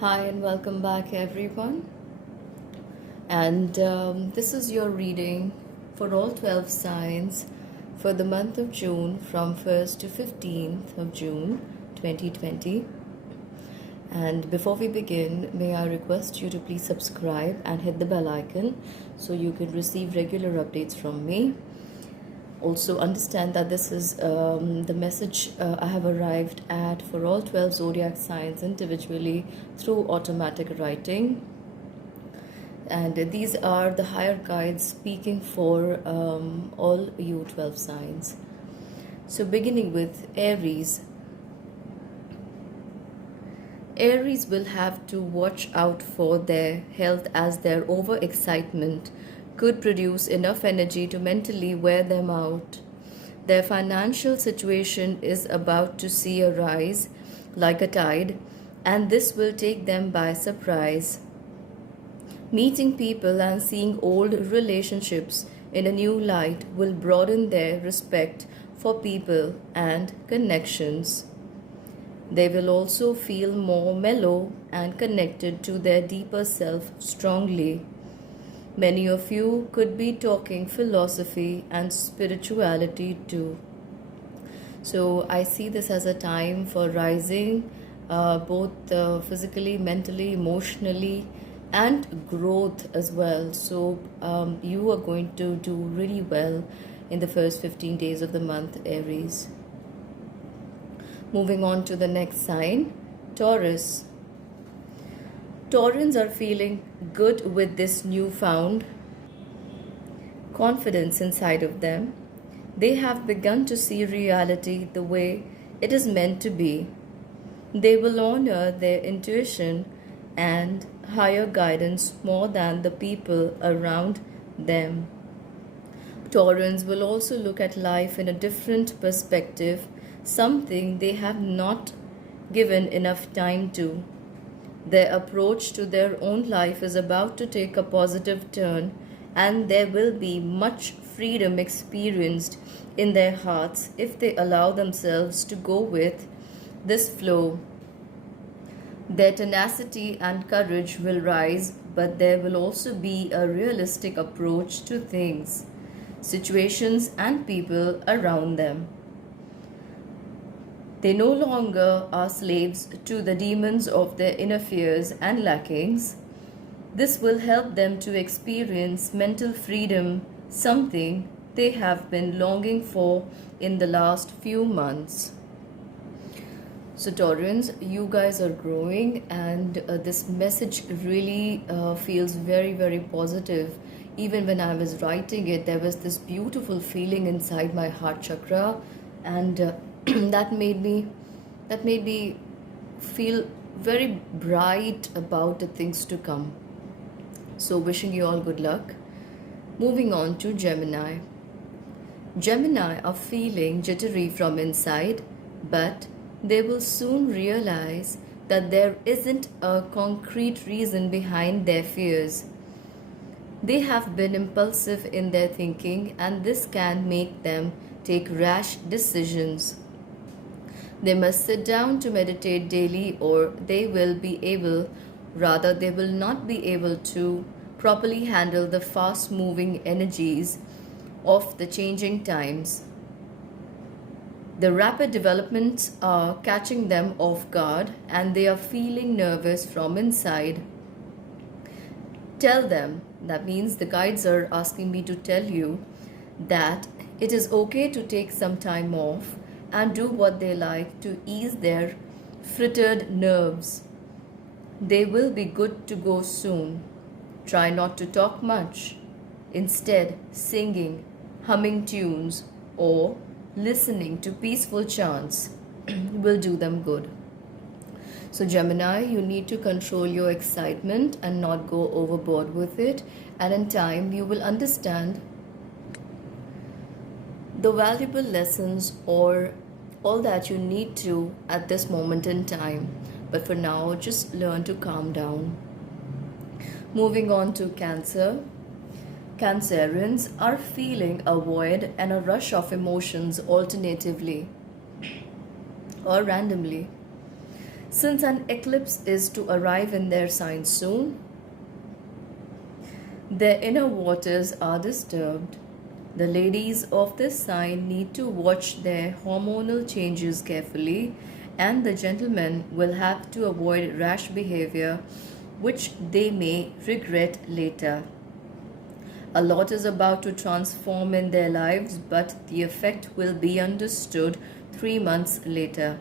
Hi and welcome back, everyone. And this is your reading for all 12 signs for the month of June from 1st to 15th of June 2020. And before we begin, may I request you to please subscribe and hit the bell icon so you can receive regular updates from me. Also, understand that this is the message I have arrived at for all 12 zodiac signs individually through automatic writing. And these are the higher guides speaking for all you 12 signs. So, beginning with Aries. Aries will have to watch out for their health as their overexcitement could produce enough energy to mentally wear them out. Their financial situation is about to see a rise like a tide, and this will take them by surprise. Meeting people and seeing old relationships in a new light will broaden their respect for people and connections. They will also feel more mellow and connected to their deeper self strongly. Many of you could be talking philosophy and spirituality too. So I see this as a time for rising, both physically, mentally, emotionally, and growth as well. So you are going to do really well in the first 15 days of the month, Aries. Moving on to the next sign, Taurus. Taurans are feeling good with this newfound confidence inside of them. They have begun to see reality the way it is meant to be. They will honor their intuition and higher guidance more than the people around them. Taurans will also look at life in a different perspective, something they have not given enough time to. Their approach to their own life is about to take a positive turn, and there will be much freedom experienced in their hearts if they allow themselves to go with this flow. Their tenacity and courage will rise, but there will also be a realistic approach to things, situations, and people around them. They no longer are slaves to the demons of their inner fears and lackings. This will help them to experience mental freedom, something they have been longing for in the last few months. So, Taurans, you guys are growing, and this message really feels very, very positive. Even when I was writing it, there was this beautiful feeling inside my heart chakra, and that made me feel very bright about the things to come. So, wishing you all good luck. Moving on to Gemini. Gemini are feeling jittery from inside, but they will soon realize that there isn't a concrete reason behind their fears. They have been impulsive in their thinking, and this can make them take rash decisions. They must sit down to meditate daily, or they will not be able to properly handle the fast moving energies of the changing times. The rapid developments are catching them off guard, and they are feeling nervous from inside. Tell them, that means the guides are asking me to tell you that it is okay to take some time off and do what they like to ease their frittered nerves. They will be good to go soon. Try not to talk much. Instead, singing, humming tunes, or listening to peaceful chants will do them good. So, Gemini, you need to control your excitement and not go overboard with it. And in time, you will understand the valuable lessons or all that you need to at this moment in time. But for now, just learn to calm down. Moving on to Cancer. Cancerians are feeling a void and a rush of emotions alternatively or randomly. Since an eclipse is to arrive in their sign soon, their inner waters are disturbed. The ladies of this sign need to watch their hormonal changes carefully, and the gentlemen will have to avoid rash behavior which they may regret later. A lot is about to transform in their lives, but the effect will be understood 3 months later.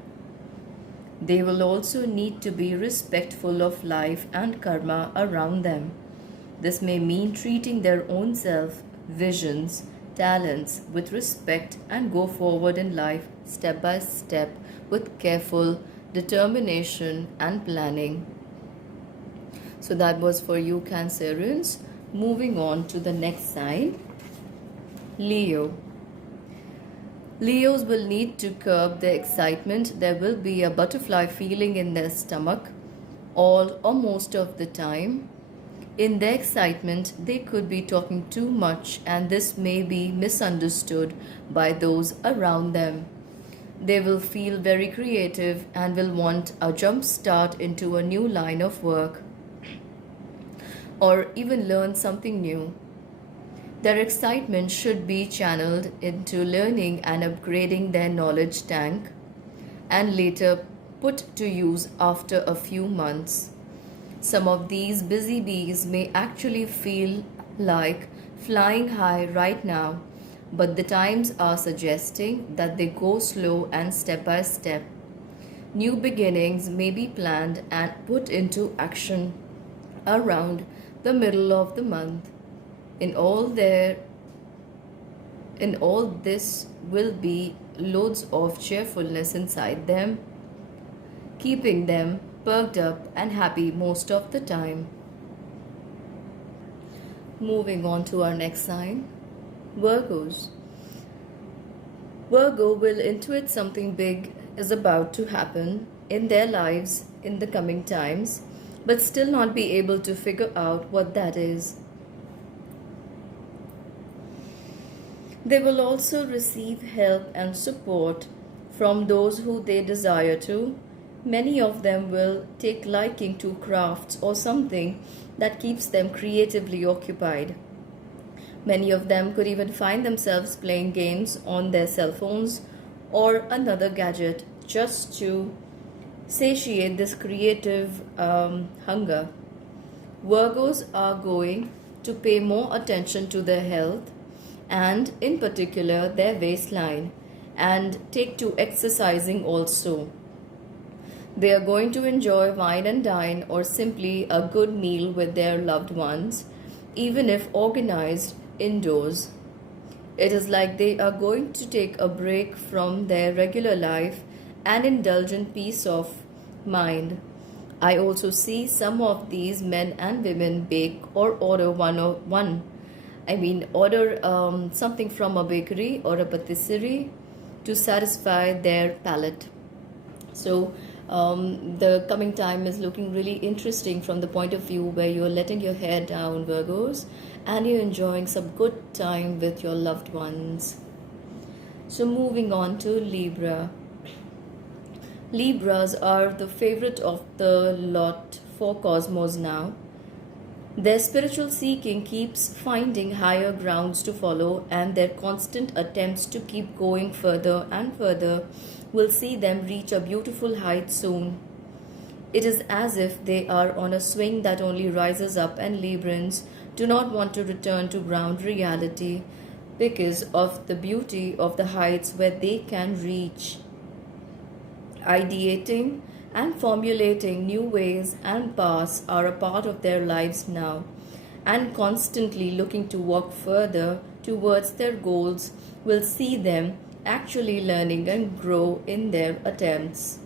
They will also need to be respectful of life and karma around them. This may mean treating their own self, visions, talents with respect and go forward in life step by step with careful determination and planning. So that was for you, Cancerians. Moving on to the next sign, Leo. Leos will need to curb their excitement. There will be a butterfly feeling in their stomach all or most of the time. In their excitement, they could be talking too much, and this may be misunderstood by those around them. They will feel very creative and will want a jump start into a new line of work or even learn something new. Their excitement should be channeled into learning and upgrading their knowledge tank and later put to use after a few months. Some of these busy bees may actually feel like flying high right now, but the times are suggesting that they go slow and step by step. New beginnings may be planned and put into action around the middle of the month. In all this will be loads of cheerfulness inside them, keeping them perked up and happy most of the time. Moving on to our next sign, Virgos. Virgo will intuit something big is about to happen in their lives in the coming times, but still not be able to figure out what that is. They will also receive help and support from those who they desire to. Many of them will take liking to crafts or something that keeps them creatively occupied. Many of them could even find themselves playing games on their cell phones or another gadget just to satiate this creative hunger. Virgos are going to pay more attention to their health and, in particular, their waistline, and take to exercising also. They are going to enjoy wine and dine or simply a good meal with their loved ones, even if organized indoors. It is like they are going to take a break from their regular life and indulge in peace of mind. I also see some of these men and women bake or order something from a bakery or a patisserie to satisfy their palate. So the coming time is looking really interesting from the point of view where you're letting your hair down, Virgos, and you're enjoying some good time with your loved ones. So moving on to Libra. Libras are the favorite of the lot for Cosmos now. Their spiritual seeking keeps finding higher grounds to follow, and their constant attempts to keep going further and further will see them reach a beautiful height soon. It is as if they are on a swing that only rises up, and Librans do not want to return to ground reality because of the beauty of the heights where they can reach. Ideating and formulating new ways and paths are a part of their lives now, and constantly looking to walk further towards their goals will see them actually learning and grow in their attempts.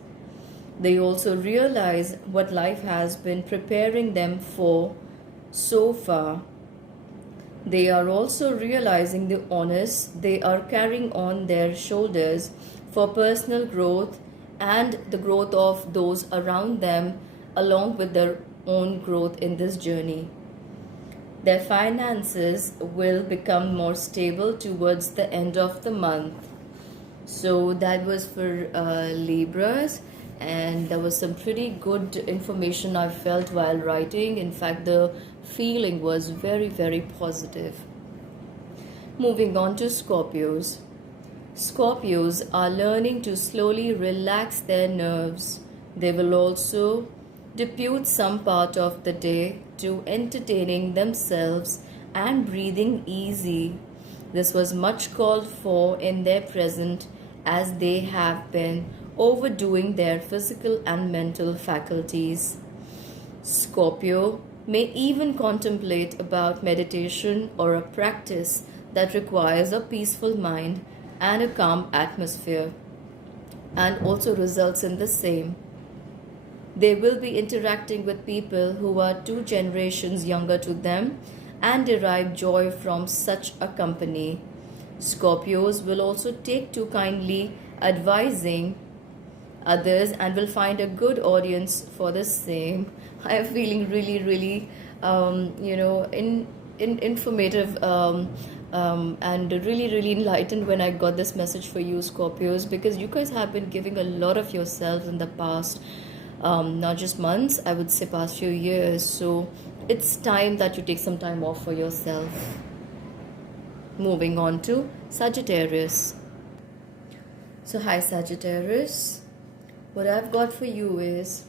They also realize what life has been preparing them for so far. They are also realizing the onus they are carrying on their shoulders for personal growth and the growth of those around them, along with their own growth in this journey. Their finances will become more stable towards the end of the month. So that was for Libras. and there was some pretty good information I felt while writing. In fact, the feeling was very, very positive. Moving on to Scorpios. Scorpios are learning to slowly relax their nerves. They will also depute some part of the day to entertaining themselves and breathing easy. This was much called for in their present, as they have been overdoing their physical and mental faculties. Scorpio may even contemplate about meditation or a practice that requires a peaceful mind and a calm atmosphere, and also results in the same. They will be interacting with people who are 2 generations younger to them and derive joy from such a company. Scorpios will also take to kindly advising others and will find a good audience for the same. I am feeling really, really, informative and really, really enlightened when I got this message for you, Scorpios, because you guys have been giving a lot of yourselves in the past, not just months, I would say past few years. So it's time that you take some time off for yourself. Moving on to Sagittarius. So, hi Sagittarius. What I've got for you is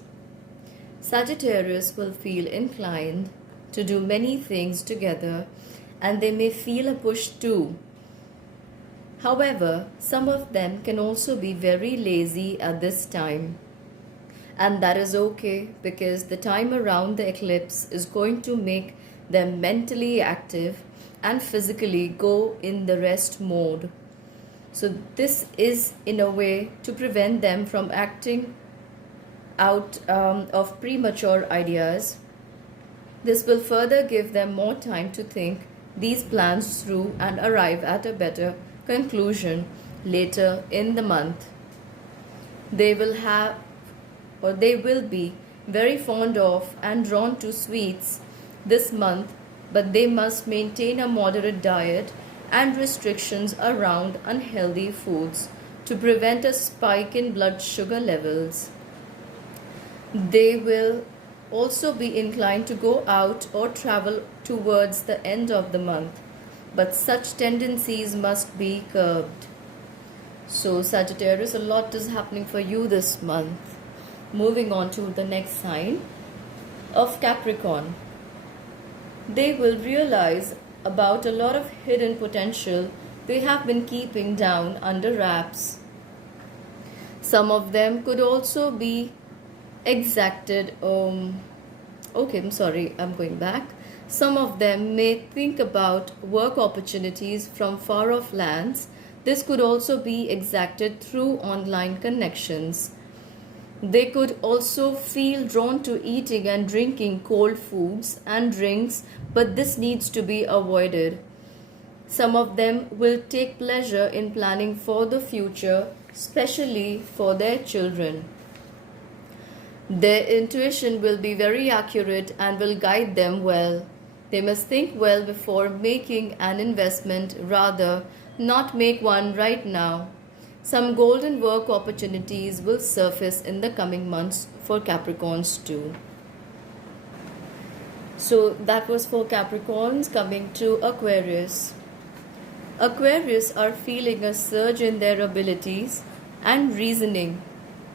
Sagittarius will feel inclined to do many things together, and they may feel a push too. However, some of them can also be very lazy at this time. And that is okay, because the time around the eclipse is going to make them mentally active and physically go in the rest mode. So this is in a way to prevent them from acting out of premature ideas. This will further give them more time to think these plans through and arrive at a better conclusion later in the month. They will be very fond of and drawn to sweets this month, but they must maintain a moderate diet and restrictions around unhealthy foods to prevent a spike in blood sugar levels. They will also be inclined to go out or travel towards the end of the month, but such tendencies must be curbed. So Sagittarius, a lot is happening for you this month. Moving on to the next sign of Capricorn. They will realize about a lot of hidden potential they have been keeping down under wraps. Some of them could also be exacted. Some of them may think about work opportunities from far off lands. This could also be exacted through online connections. They could also feel drawn to eating and drinking cold foods and drinks, but this needs to be avoided. Some of them will take pleasure in planning for the future, especially for their children. Their intuition will be very accurate and will guide them well. They must think well before making an investment, rather not make one right now. Some golden work opportunities will surface in the coming months for Capricorns too. So that was for Capricorns. Coming to Aquarius. Aquarius are feeling a surge in their abilities and reasoning.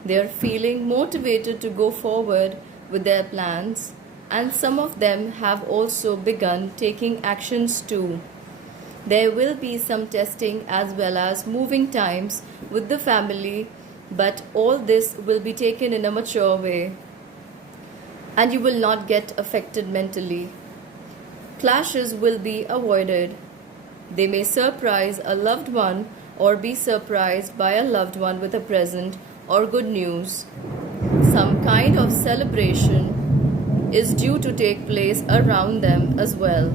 They are feeling motivated to go forward with their plans, and some of them have also begun taking actions too. There will be some testing as well as moving times with the family, but all this will be taken in a mature way, and you will not get affected mentally. Clashes will be avoided. They may surprise a loved one or be surprised by a loved one with a present or good news. Some kind of celebration is due to take place around them as well.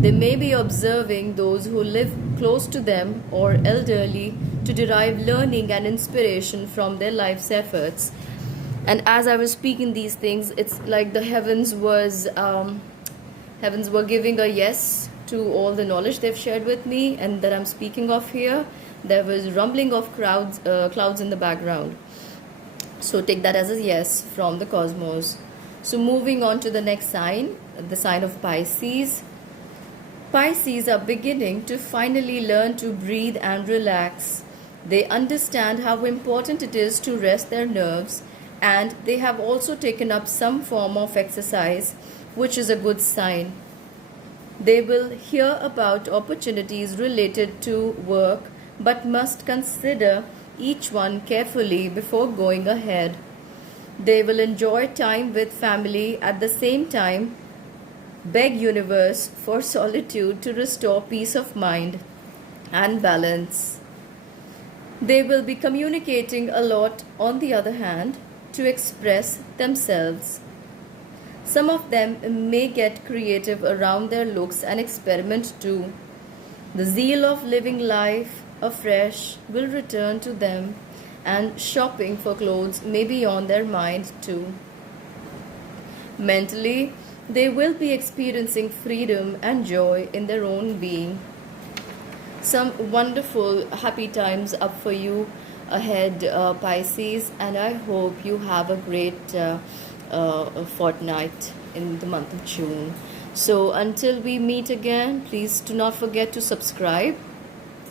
They may be observing those who live close to them or elderly to derive learning and inspiration from their life's efforts. And as I was speaking these things, it's like the heavens were giving a yes to all the knowledge they've shared with me and that I'm speaking of here. There was rumbling of clouds in the background. So take that as a yes from the cosmos. So moving on to the next sign, the sign of Pisces. Pisces are beginning to finally learn to breathe and relax. They understand how important it is to rest their nerves, and they have also taken up some form of exercise, which is a good sign. They will hear about opportunities related to work but must consider each one carefully before going ahead. They will enjoy time with family at the same time. Beg universe for solitude to restore peace of mind and balance. They will be communicating a lot, on the other hand, to express themselves. Some of them may get creative around their looks and experiment too. The zeal of living life afresh will return to them, and shopping for clothes may be on their mind too. Mentally, they will be experiencing freedom and joy in their own being. Some wonderful, happy times up for you ahead, Pisces, and I hope you have a great fortnight in the month of June. So, until we meet again, please do not forget to subscribe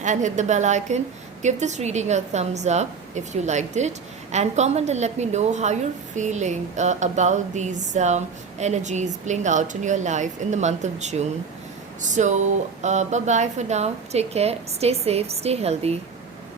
and hit the bell icon. Give this reading a thumbs up if you liked it, and comment and let me know how you're feeling about these energies playing out in your life in the month of June. So, bye bye for now. Take care, stay safe, stay healthy.